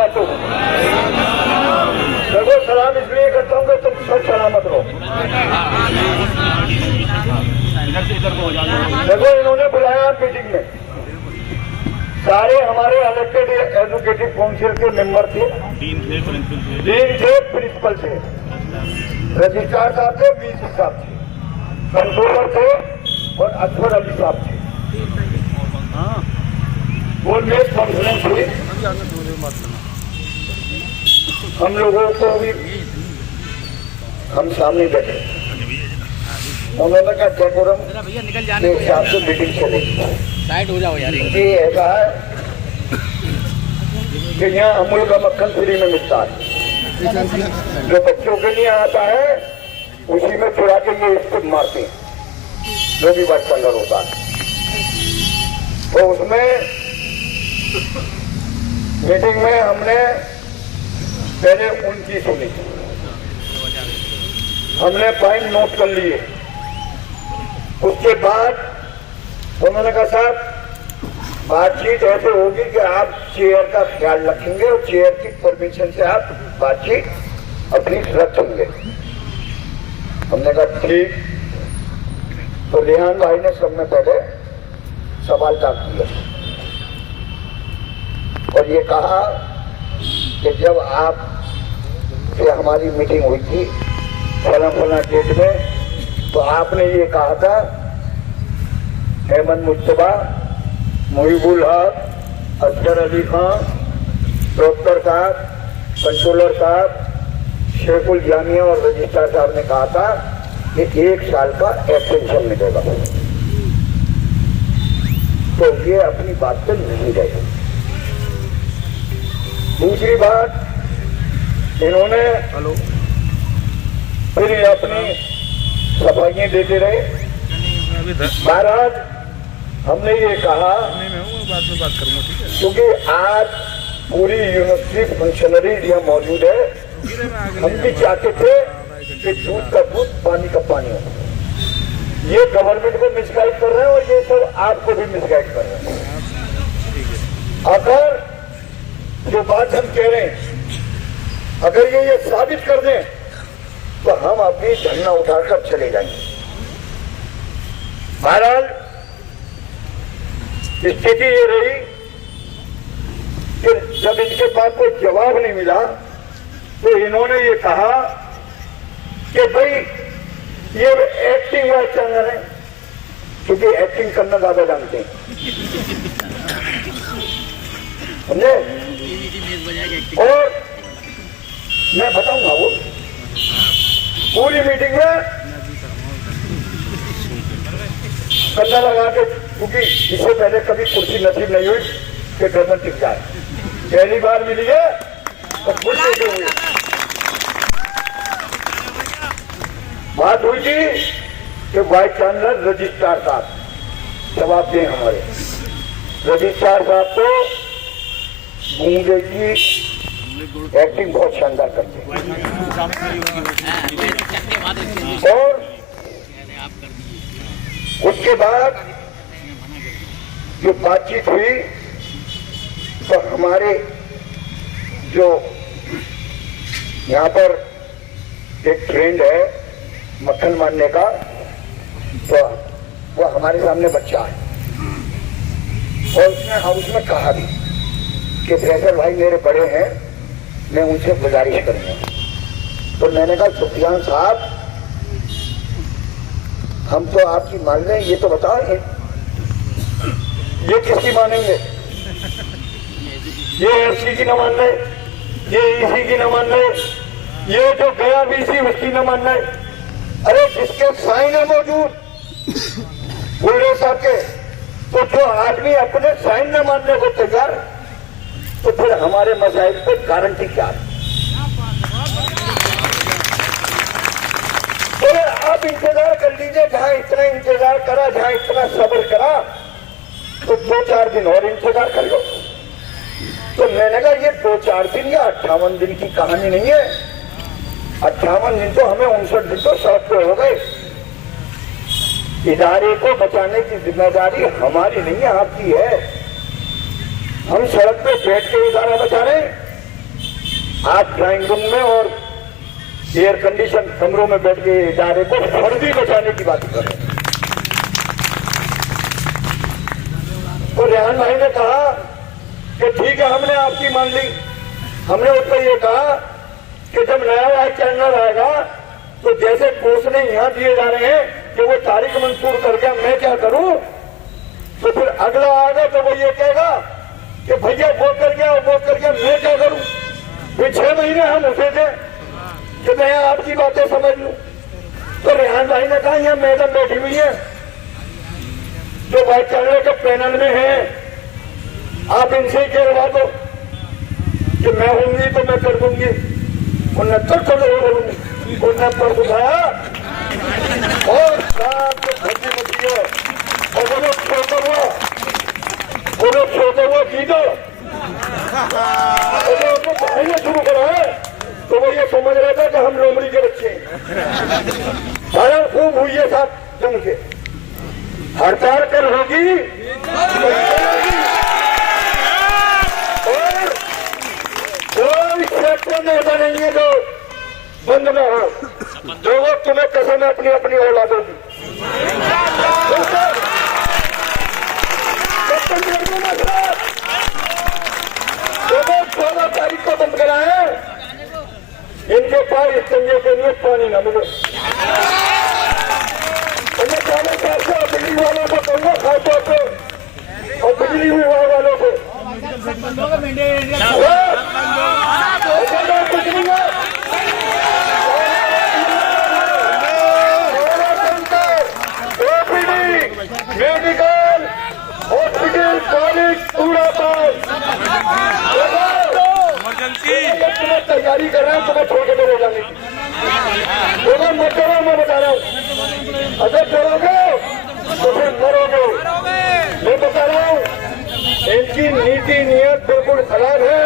वबरकातुहू। देखो सलाम इसलिए करता हूँ कि तुम सब सलामत रहो। देखो इन्होंने बुलाया मीटिंग में, सारे हमारे इलेक्टेड एजुकेटिव काउंसिल के मेंबर थे, डीन थे, प्रिंसिपल थे, रजिस्ट्रार साहब थे, वीसी साहब थे, कंट्रोलर थे और अकबर अली साहब थे। वो मेज कॉन्फ्रेंस हुई, हम लोगों को भी हम सामने बैठे, उन्होंने कहा डेकोरम के हिसाब से मीटिंग चलेगी। साइड हो जाओ यार। ये ऐसा है कि यहाँ अमूल का मक्खन फ्री में मिलता है, जो बच्चों के लिए आता है उसी में चुरा के ये स्टिक मारते हैं, जो भी वाइट कलर होता है। तो उसमें मीटिंग में हमने पहले उनकी सुनी, हमने पॉइंट नोट कर लिए। उसके बाद उन्होंने कहा साहब बातचीत ऐसे होगी कि आप चेयर का ख्याल रखेंगे और चेयर की परमिशन से आप बातचीत अपनी रखेंगे। हमने कहा ठीक। तो रेहान भाई ने सब में पहले सवाल टाक दिया और ये कहा कि जब आप से हमारी मीटिंग हुई थी फला डेट में, तो आपने ये कहा था अहमद मुस्तफा, मुहिबुल हक, असगर अली खान, डॉक्टर साहब, कंट्रोलर साहब, शेखुल जामिया और रजिस्ट्रार साहब ने कहा था कि 1 साल का एक्सटेंशन मिलेगा। तो ये अपनी बात पे नहीं रहे। दूसरी बात, इन्होंने फिर अपनी सफाइयां देते रहे। महाराज हमने ये कहा क्योंकि आज पूरी यूनिवर्सिटी फंक्शनरीज यहाँ मौजूद है, हम भी चाहते थे कि दूध का दूध पानी का पानी हो। ये गवर्नमेंट को मिसगाइड कर रहे हैं और ये सब आपको भी मिसगाइड कर रहे हैं। अगर जो बात हम कह रहे हैं अगर ये साबित कर दें तो हम अपनी धरना उठाकर चले जाएंगे। बहरहाल स्थिति ये रही कि जब इनके पास कोई जवाब नहीं मिला तो इन्होंने ये कहा कि भाई ये एक्टिंग वाइस चैनल है, क्योंकि एक्टिंग करना ज्यादा जानते हैं, समझे। और मैं बताऊंगा वो पूरी मीटिंग में कंधा लगा के, क्योंकि इससे पहले कभी कुर्सी नसीब नहीं हुई कि गर्दन टिक जाए, पहली बार मिली है तो कुर्सी से हुई। बात हुई थी कि वाइस चांसलर रजिस्ट्रार साहब जवाब दें हमारे। रजिस्ट्रार साहब तो गूंगे की एक्टिंग बहुत शानदार करते हैं और उसके बाद जो बातचीत हुई तो हमारे जो यहाँ पर एक ट्रेंड है मक्खन मारने का, तो वो हमारे सामने बच्चा है और उसने हाउस में कहा भी कि प्रेसर भाई मेरे बड़े हैं, मैं उनसे गुजारिश करूंगा। तो मैंने कहा सुफियान साहब हम तो आपकी मान रहे हैं, ये तो बताएंगे ये किसकी मानेंगे, ये एफसी की न मान रहे, ये ईसी की न मान रहे, ये जो गया बीसी उसकी न मान रहे। अरे जिसके साइन है मौजूद बुल्ले साहब के, तो जो आदमी अपने साइन न मानने को तैयार, तो फिर हमारे मसाइल पे गारंटी क्या है। तो आप इंतजार कर लीजिए, जहां इतना इंतजार करा, जहां इतना सब्र करा, तो 2-4 दिन और इंतजार कर लो। तो मैंने कहा ये 2-4 दिन या 58 दिन की कहानी नहीं है। 58 दिन तो हमें 59 दिन तो सड़क पे हो गए। इदारे को बचाने की जिम्मेदारी हमारी नहीं है, आपकी है। हम सड़क पे बैठ के इदारा बचा रहे हैं, आप ड्राइंग रूम में और एयर कंडीशन कमरों में बैठ के इदारे को फर्जी बचाने की बात कर रहे हैं। तो रेहान भाई ने कहा कि ठीक है, हमने आपकी मान ली। हमने उसको ये कहा कि जब नया वाइस चैनल आएगा तो जैसे घोषणे यहां दिए जा रहे हैं कि वो तारीख मंजूर कर गया, मैं क्या करूं, तो फिर अगला आएगा तो वो ये कहेगा कि भैया वो कर गया, मैं क्या करूं। फिर 6 महीने हम उठे थे कि मैं आपकी बातें समझ लूं। तो रेहान भाई ने कहा यहां मैडम बैठी हुई है जो वाइस चैनल के पैनल में है, आप इनसे ही कहवा दो कि मैं होंगी तो मैं कर दूंगी। उन्होंने उन्हें पर उठाया और साथ भर्ती मची है और वो लोग छोटा हुआ जीतो पढ़ाई शुरू करा है। तो वो ये समझ रहा था कि हम लोमड़ी के बच्चे हैं। सारा खूब हुई है साहब जंग के। हड़ताल कर होगी और कोई सेक्टर नहीं बनेंगे जो बंद न हो। जो वो तुम्हें कसम अपनी अपनी औलादों की 16 तारीख को बंद कराए। इनके पास इस संजय के लिए पानी न मिले। मैं 40 साल से बिजली वालों को कहूँगा खासतौर पे और बिजली विभाग वालों को मेडिकल हॉस्पिटल कॉलेज पूरा तुम्हें तैयारी कर रहे हैं, तुम्हें छोड़ के हो जाने की। तुम्हें मत करो, मैं बता रहा हूँ। अगर करोगे तो फिर मरोगे। मैं बता रहा हूँ इनकी नीति नियत बिल्कुल खराब है।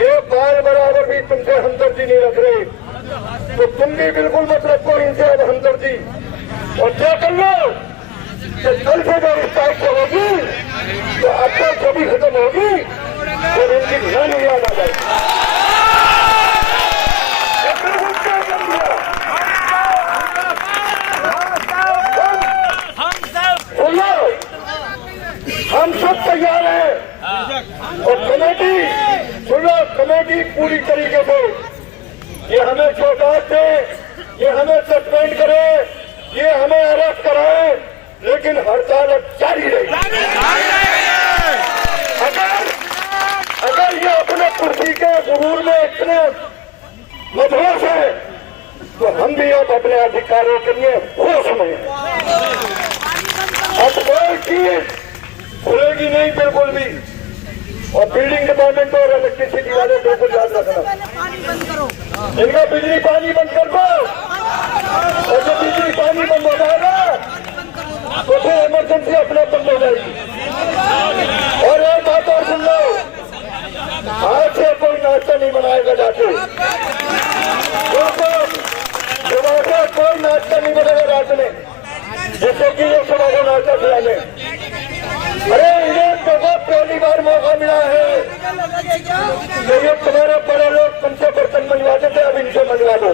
ये बार बराबर भी तुमसे हमदर्दी नहीं रख रहे, तो तुम भी बिल्कुल मत रखो इनसे अब हमदर्दी। और क्या कर लो कि कल से जब स्ट्राइक होगी तो आपको कभी खत्म होगी तो इनकी ध्यान याद आ जाएगी। हम सब तैयार हैं और कमेटी पूरी तरीके से ये हमें चौकास दे, ये हमें सस्पेंड करे, ये हमें अरेस्ट कराए, लेकिन हड़ताल जारी रहेगी। अगर ये अपने कुर्सी के गुरूर में इतने मदहोश है तो हम भी अब अपने अधिकारों के लिए होश में। अब कोई चीज खुलेगी नहीं बिल्कुल भी। और बिल्डिंग डिपार्टमेंट और इलेक्ट्रिसिटी वाले बिल्कुल याद रखना, इनका बिजली पानी बंद कर दो। और जब बिजली पानी बंद हो जाएगा तो फिर इमरजेंसी अपने बंद हो जाएगी। और एक बात और सुन लो, आज से कोई नाश्ता नहीं बनाएगा जाके। सुबह से कोई नाश्ता नहीं बनेगा रात में, जिससे कि ये सुबह को नाश्ता खिलाने। अरे इन्हें तो बहुत पहली बार मौका मिला है तो ये तुम्हारे बड़े लोग तुमसे बर्तन मंगवाते थे, अब इनसे मंगवा दो।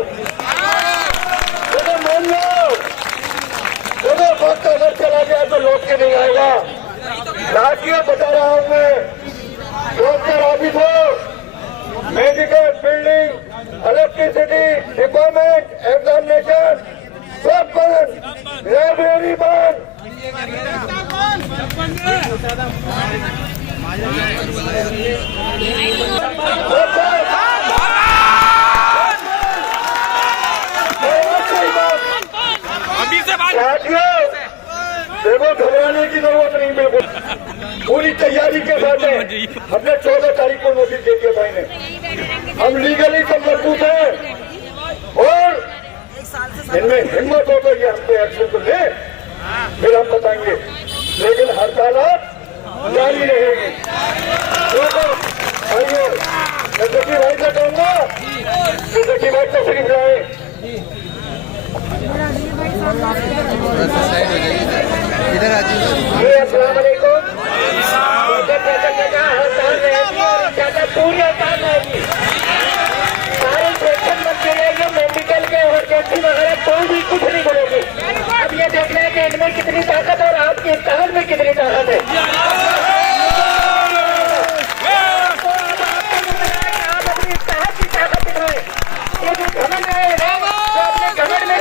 मान लो वक्त अगर चला गया तो लौट के नहीं आएगा। राज्य बता रहा हूं मैं, डॉक्टर ऑफिस हो, medical, building, electricity, department, examination सब बंद, लाइब्रेरी बंद। देखो घबराने की जरूरत नहीं, बिल्कुल पूरी तैयारी के साथ हमने 14 तारीख को नोटिस दे दिया भाई ने। हम लीगली सब मजबूत हैं और इनमें हिम्मत हो तो ये हम पे एक्शन तो ले, फिर हम बताएंगे। लेकिन हड़ताल जारी रहेगी। आइए सेक्रेटरी भाई से कहूँगा, सेक्रेटरी भाई तशरीफ लाए। इधर आ जाइए। अस्सलाम वालेकुम। पूरी हड़ताल रहेगी। इमरजेंसी वगैरह कोई भी कुछ नहीं बोलेगी। अब ये देखना है कि इनमें कितनी ताकत और आपकी इत्तेहाद में कितनी ताकत है। आप अपनी इत्तेहाद की ताकत दिखाएं। ये जो घमंड है जो अपने घमंड में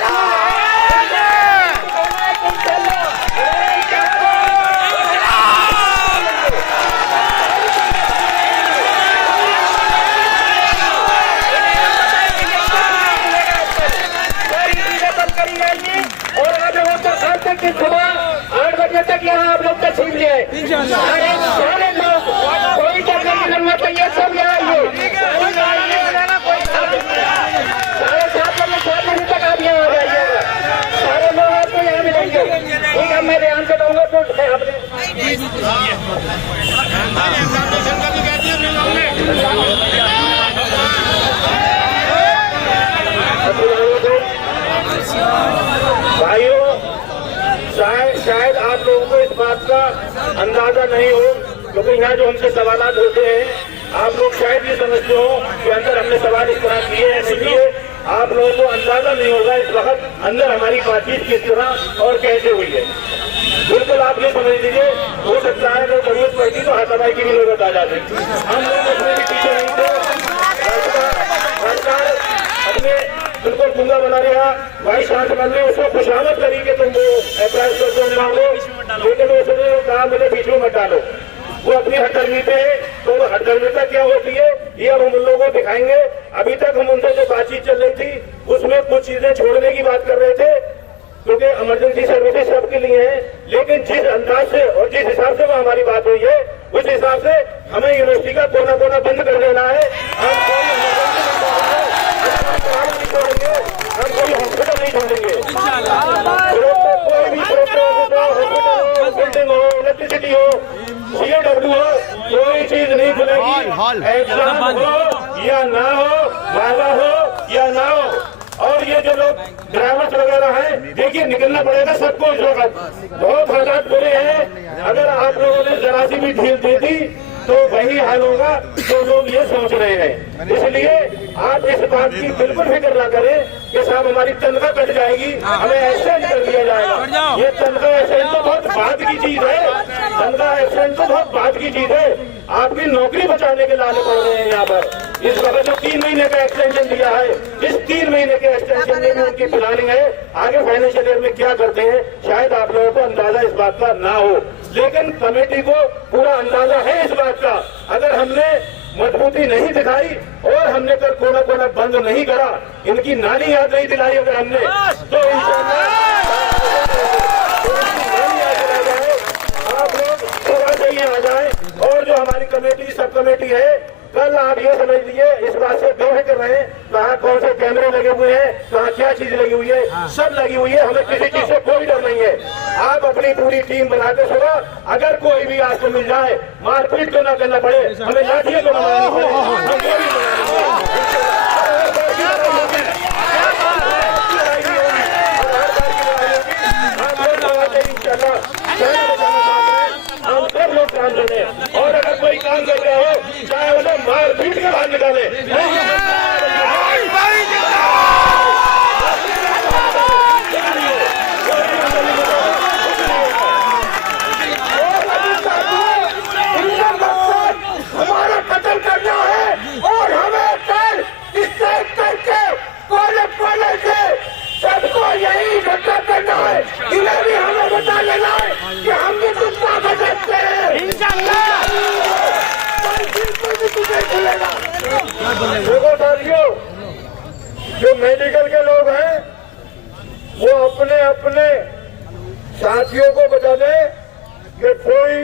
कि सुबह 8 बजे तक यहाँ आप लोग तशरीफ ले आए। सारे लोग कोई करने की जरूरत नहीं है, सब यहाँ आइए। 7:30 बजे तक आप यहाँ आ जाइएगा। सारे लोग आपको यहाँ मिलेंगे। ठीक है, मैं ध्यान से दूंगा तो भाइयों, शायद आप लोगों को इस बात का अंदाजा नहीं हो, क्योंकि यहाँ जो हमसे सवालात होते हैं आप लोग शायद ये समझते हो कि अंदर हमने सवाल इस तरह किए हैं, इसलिए आप लोगों को अंदाजा नहीं होगा इस वक्त अंदर हमारी बातचीत किस तरह और कैसे हुई है। बिल्कुल आप ये समझ लीजिए, हो सकता है अगर जरूरत पड़ती तो हाथापाई की भी जरूरत आ जाती। हम लोग उसमें भी पीछे नहीं थे। सरकार अपने बिल्कुल गुंगा बना रहा, वाइस चांसलर ने उसको खुशामद करी कि तुम वो ऐतराज करते मांगो, लेकिन उसने कहा मुझे बीच में मत डालो। वो अपनी हटदर्मी पे है, तो वो हटदर्मिता क्या होती है ये अब हम उन लोगों को दिखाएंगे। अभी तक हम उनसे जो बातचीत चल रही थी उसमें कुछ चीजें छोड़ने की बात कर रहे थे, क्योंकि इमरजेंसी सर्विसेज सबके लिए है, लेकिन जिस अंदाज से और जिस हिसाब से वो हमारी बात हुई है उस हिसाब से हमें यूनिवर्सिटी का कोना कोना बंद कर देना है। हम छोड़ेंगे, हम कोई हॉस्पिटल नहीं छोड़ेंगे। कोई भी हॉस्पिटल, बिल्डिंग हो, इलेक्ट्रिसिटी हो, CAW हो, कोई चीज नहीं खुलेगी। एग्जाम हो या ना हो, वादा हो या ना हो। और ये जो लोग ड्राइवर्स वगैरह हैं, देखिए निकलना पड़ेगा सबको इस वक्त। बहुत हालात बुरे हैं। अगर आप लोगों ने जरा सी भी ढील दे दी तो वही हाल होगा जो लोग ये सोच रहे हैं। इसलिए आप इस बात की बिल्कुल फिक्र ना करें कि साहब हमारी तनख्वाह कट जाएगी, हमें एक्सटेंड कर दिया जाएगा। ये तनख्वाह एक्सटेंड तो बहुत बात की चीज है। तनख्वाह एक्सटेंड तो बहुत बात की चीज है। आपकी नौकरी बचाने के लाले पड़ रहे हैं यहाँ पर। इस वक्त जो 3 महीने का एक्सटेंशन दिया है, इस 3 महीने के एक्सटेंशन में भी उनकी प्लानिंग है आगे फाइनेंशियल ईयर में क्या करते हैं, शायद आप लोगों को अंदाजा इस बात का ना हो, लेकिन कमेटी को पूरा अंदाजा है इस बात का। अगर हमने मजबूती नहीं दिखाई और हमने कल कोना कोना बंद नहीं करा, इनकी नानी याद नहीं दिलाई अगर हमने, तो इंशाअल्लाह आप लोग थोड़ा सा ही आ जाए। और जो हमारी कमेटी सब कमेटी है, कल आप ये समझ लीजिए इस बात से बेफिक्र रहे, कहाँ कौन से कैमरे लगे हुए हैं, कहाँ क्या चीज लगी हुई है, सब लगी हुई है। हमें किसी चीज से कोई डर नहीं है। आप अपनी पूरी टीम बना के सुना, अगर कोई भी आपको मिल जाए मारपीट तो ना करना पड़े, हमें लाठियों को बनानी पड़े, हम वो भी हम सब लोग काम करें। और अगर कोई काम कर रहे हो चाहे उन्हें मार पीट के बाहर निकाले। हमारा कत्ल करना है और हमें कल डिसाइड करके कोने कोने से सबको यही इकट्ठा करना है। इन्हें भी हमें बता लेना है कि हम भी कुछ कर सकते हैं। इंशाअल्लाह देखो साथियों, जो मेडिकल के लोग हैं वो अपने अपने साथियों को बता दें कि कोई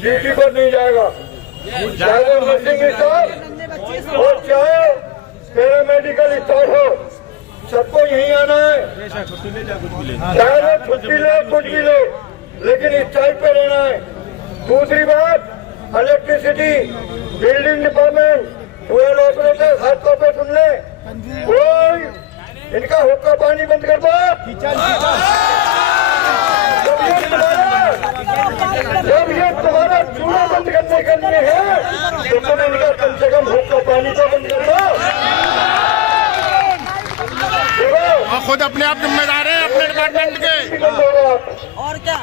ड्यूटी पर नहीं जाएगा, चाहे नर्सिंग स्टाफ और चाहे पैरामेडिकल स्टाफ हो, सबको यहीं आना है। चाहे वो छुट्टी ले कुछ भी ले, लेकिन स्ट्राइक पे रहना है। दूसरी बात, electricity, building department, fuel operator हाथों पे सुन ले, कोई इनका हुक्का पानी बंद कर दो। जब ये तुम्हारा चूड़ा बंद करने के लिए है तो तुम इनका कम से कम हुक्का पानी तो बंद कर दो। और खुद अपने आप जिम्मेदार हैं अपने डिपार्टमेंट के। और क्या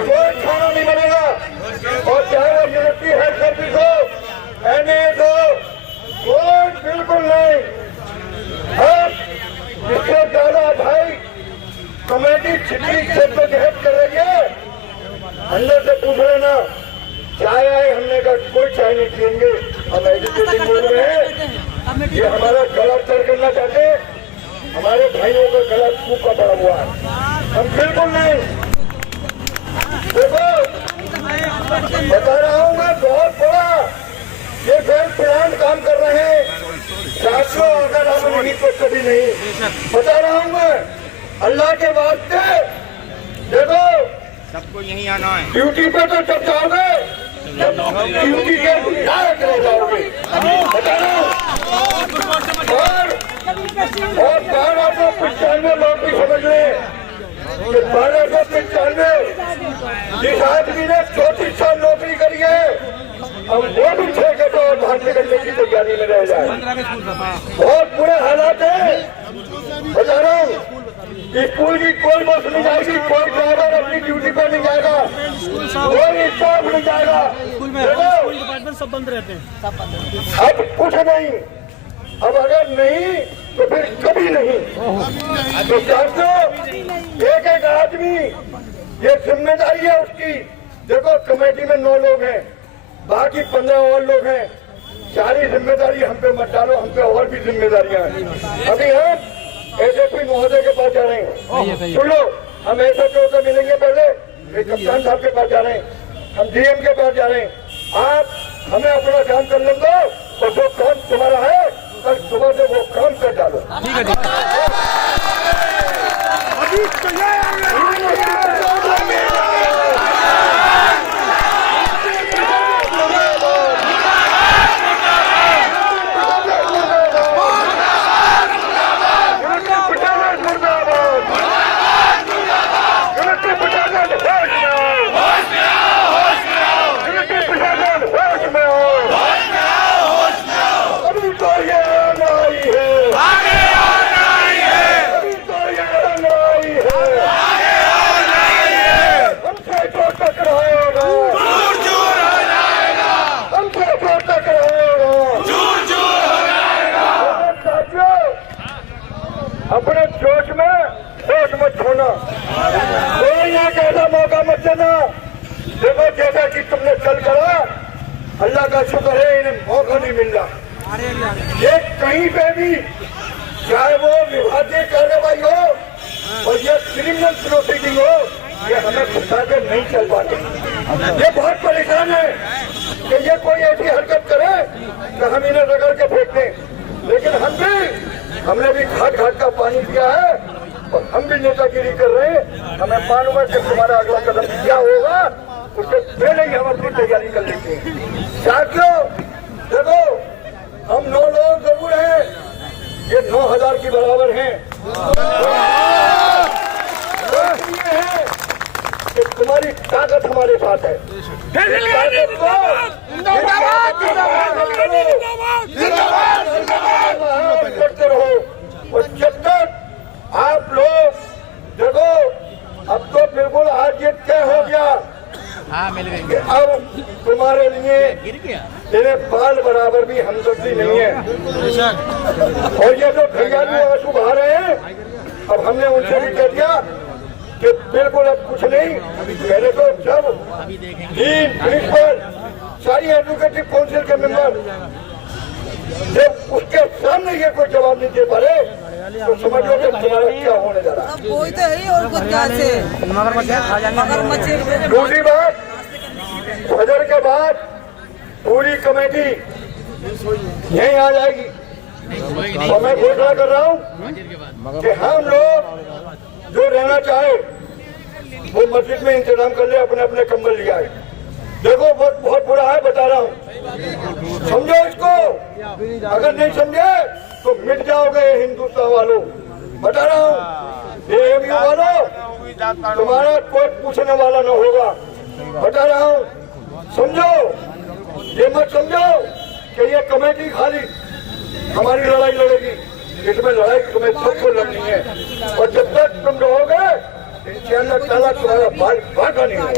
कोई खाना नहीं बनेगा, और चाहे वो यूनिवर्सिटी हेल्थ सर्विस हो, NAS हो, कोई बिल्कुल नहीं। अब इससे ज्यादा भाई कमेटी छिपड़ी क्षेत्र की हेल्प कर रही है, अंदर से पूछ लेना चाय आए, हमने कहा कोई चाय नहीं पियेंगे, हम एजुकेटिंग बोल रहे हैं। ये हमारा गला तय करना चाहते हैं, हमारे भाइयों का गला सूखा पड़ा हुआ है, हम बिल्कुल नहीं। देखो बता रहा हूँ मैं, बहुत बड़ा ये वेल प्लान काम कर रहे हैं साथियों, अगर हम नहीं तो कभी नहीं। बता रहा हूँ मैं, अल्लाह के वास्ते देखो सबको यहीं आना है। ड्यूटी पे तो जब जाओगे ड्यूटी के विधायक रह जाओगे, बता रहा हूँ। और 1295 लोग भी समझ लें कि 1295 जिस आदमी ने 34 साल नौकरी करी है, हम वो भी 6 घंटे और बाहर निकलने की तैयारी में रह जाए। बहुत बुरे हालात हैं, बता रहा हूँ। स्कूल की कोई बस नहीं जाएगी, कोई ड्राइवर अपनी ड्यूटी पर नहीं जाएगा, कोई स्टाफ नहीं जाएगा, डिपार्टमेंट सब बंद रहते हैं। अब कुछ नहीं, अब अगर नहीं तो फिर कभी नहीं। तो साथियों, एक एक आदमी ये जिम्मेदारी है उसकी। देखो कमेटी में 9 लोग हैं, बाकी 15 और लोग हैं, सारी जिम्मेदारी हम पे मत डालो, हम पे और भी जिम्मेदारियां हैं। अभी हम SSP महोदय के पास जा रहे हैं, सुन लो, हम SHO से मिलेंगे, पहले कप्तान साहब के पास जा रहे हैं, हम DM के पास जा रहे हैं। आप हमें अपना काम कर लेंगे और जो काम तुम्हारा है कल सुबह से वो काम कर डालो। अपने जोश में होश मत खोना, कोई यहाँ कैसा मौका मत देना। देखो जैसा कि तुमने कल करा, अल्लाह का शुक्र है इन्हें मौका नहीं मिल रहा। ये कहीं पे भी चाहे वो विभागीय कार्रवाई हो और ये क्रिमिनल प्रोसीडिंग हो, ये हमें फंसा के नहीं चल पाते। ये बहुत परेशान है कि ये कोई ऐसी हरकत करे कि हम इन्हें रगड़ के फेंक दें, लेकिन हमने भी घाट घाट का पानी दिया है और हम भी नेतागिरी कर रहे हैं। हमें मालूम है कि तुम्हारा अगला कदम क्या होगा, उससे पहले ही हम अपनी तैयारी कर लेते हैं। साथियों देखो, हम 9 लोग जरूर हैं, ये 9000 के बराबर हैं। ये है कि तुम्हारी ताकत हमारे साथ है। करते रहो, और जब तक आप लोग देखो, अब तो बिल्कुल आज ये तय हो गया कि अब तुम्हारे लिए इन्हें बाल बराबर भी हमदर्दी नहीं है। और ये जो भैया जो आंसू बहा रहे हैं, अब हमने उनसे भी कह दिया कि बिल्कुल अब कुछ नहीं। पहले तो जब डीन, प्रिंसिपल, सारी एजुकेटिव काउंसिल के मेंबर जब उसके सामने ये कोई जवाब नहीं दे पा रहे, तो समझो कि तुम्हारा क्या होने जा रहा है। कोई तो है ही, और कुछ क्या से मगरमच्छ। दूसरी बात, फजर के बाद पूरी कमेटी यहीं आ जाएगी। और मैं घोषणा कर रहा हूँ कि हम लोग जो रहना चाहे वो मस्जिद में इंतजाम कर ले, अपने अपने कंबल लिया है। देखो बहुत बुरा है, बता रहा हूँ, समझो इसको। अगर नहीं समझे तो मिट जाओगे हिंदुस्तान वालों, बता रहा हूँ। AMU वालों, तुम्हारा कोई पूछने वाला न होगा, बता रहा हूँ। समझो, ये मत समझो कि ये कमेटी खाली हमारी लड़ाई लड़ेगी। इसमें लड़ाई तुम्हें सबको लड़नी है, और जब तक तुम रहोगे इंशाअल्लाह ताला तुम्हारा बाल बांका नहीं होगा।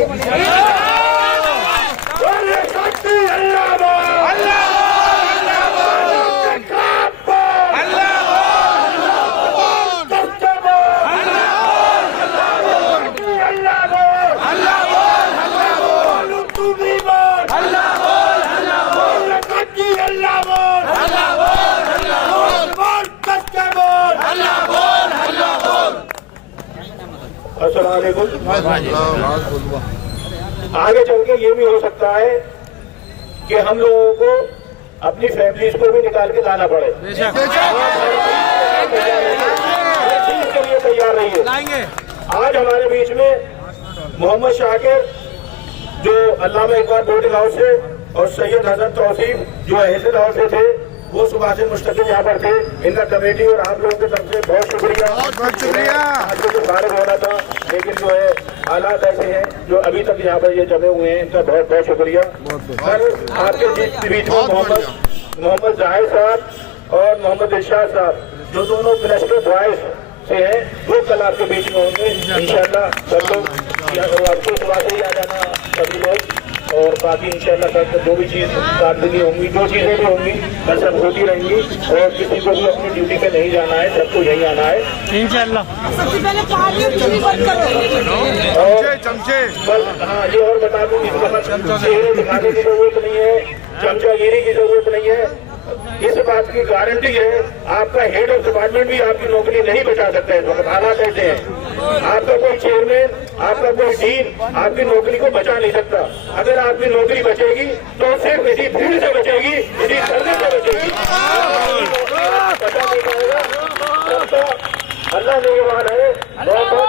आगे चल के ये भी हो सकता है कि हम लोगों को अपनी फैमिलीज को भी निकाल के लाना पड़े। चीज के लिए तैयार रहिए। आज हमारे बीच में मोहम्मद शाकिर जो अल्लामा इकबाल बोर्डिंग हाउस से और सैयद हसन तौसीफ जो एहसन हाउस से थे, वो सुबह से मुस्तकिल यहाँ पर थे। इनका कमेटी और आप लोगों की तरफ से बहुत शुक्रिया। आज जो भारत होना था, लेकिन जो है हालात ऐसे हैं जो अभी तक यहाँ पर ये जमे हुए हैं, इनका बहुत बहुत शुक्रिया। कल आपके बीच में मोहम्मद जाहिर साहब और मोहम्मद इरशाद साहब जो दोनों क्लस्टर बॉयज से हैं, वो कल आपके बीच में होंगे इंशाअल्लाह। सब लोग आपको सुबह से ही आ जाना सभी लोग, और बाकी इंशाअल्लाह कल जो भी चीज कारदगी होंगी, जो चीजें भी होंगी कल सब होती रहेंगी, और किसी को भी अपनी ड्यूटी पे नहीं जाना है, सबको यहीं आना है इंशाअल्लाह। और कल हाँ ये और बता दूं, इस वक्त चेहरे दिखाने की जरूरत नहीं है, चमचागिरी की जरूरत नहीं है। इस बात की गारंटी है, आपका हेड ऑफ डिपार्टमेंट भी आपकी नौकरी नहीं बचा सकता है। तो हालात ऐसे हैं, आपका कोई चेयरमैन, आपका कोई डीन आपकी नौकरी को बचा नहीं सकता। अगर आपकी नौकरी बचेगी तो सिर्फ इसी भीड़ से बचेगी, इसी धरने से बचेगी, बचा नहीं पाएगा। अल्लाह ने ये माना है। बहुत